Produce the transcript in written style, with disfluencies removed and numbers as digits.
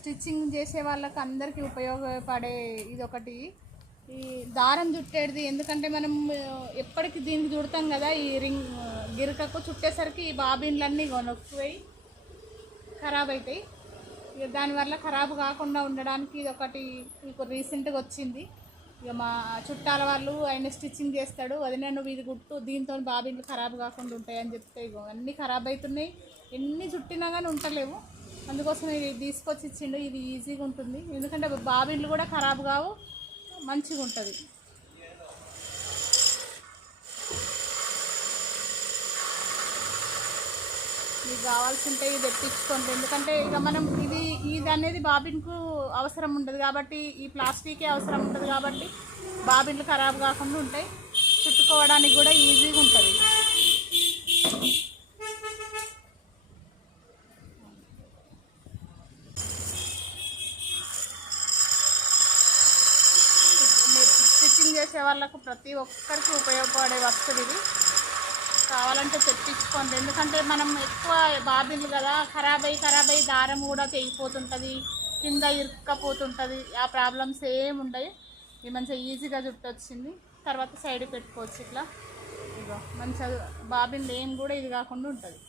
Stitching చేసే వాళ్ళకి అందరికీ ఉపయోగపడే ఇది ఒకటి. ఈ దారం చుట్టేది ఎందుకంటే మనం ఎప్పటికి దీనికి చుడతాం కదా, ఈ గిరకకు చుట్టేసరికి ఈ బాబిన్లన్నీ నొక్కిపోయి ఖరాబ్ అవుతాయి. ఇక దానివల్ల ఖరాబ్ కాకుండా ఉండడానికి ఇది ఒకటి మీకు రీసెంట్గా వచ్చింది. ఇక మా చుట్టాల వాళ్ళు ఆయన స్టిచ్చింగ్ చేస్తాడు, వదిన నువ్వు ఇది గుట్టు, దీంతో బాబిన్లు ఖరాబ్ కాకుండా ఉంటాయని చెప్తే ఇగో అన్నీ ఖరాబ్ అవుతున్నాయి. ఎన్ని చుట్టినా కానీ ఉంటలేవు. అందుకోసం ఇది తీసుకొచ్చి ఇచ్చిండు. ఇది ఈజీగా ఉంటుంది ఎందుకంటే బాబిన్లు కూడా ఖరాబ్ కావు, మంచిగా ఉంటుంది. మీకు కావాల్సి ఉంటే ఇది తెప్పించుకోండి. ఎందుకంటే ఇక మనం ఇది అనేది బాబిన్కు అవసరం ఉండదు కాబట్టి, ఈ ప్లాస్టికే అవసరం ఉంటుంది కాబట్టి బాబిన్లు ఖరాబ్ కాకుండా ఉంటాయి, చుట్టుకోవడానికి కూడా ఈజీగా ఉంటుంది. స్టిచ్చింగ్ చేసే వాళ్ళకు ప్రతి ఒక్కరికి ఉపయోగపడే వస్తువు ఇది. కావాలంటే తెప్పించుకోండి. ఎందుకంటే మనం ఎక్కువ బాబిన్లు కదా, ఖరాబ్ అయ్యి దారం కూడా తెగిపోతుంటుంది, కింద ఇరుక్కపోతుంటుంది. ఆ ప్రాబ్లమ్స్ ఏమి ఉండవు. ఇది మంచిగా ఈజీగా చుట్టొచ్చింది. తర్వాత సైడ్ పెట్టుకోవచ్చు ఇట్లా. ఇగో మంచిగా బాబిన్లు ఏం కూడా ఇది కాకుండా ఉంటుంది.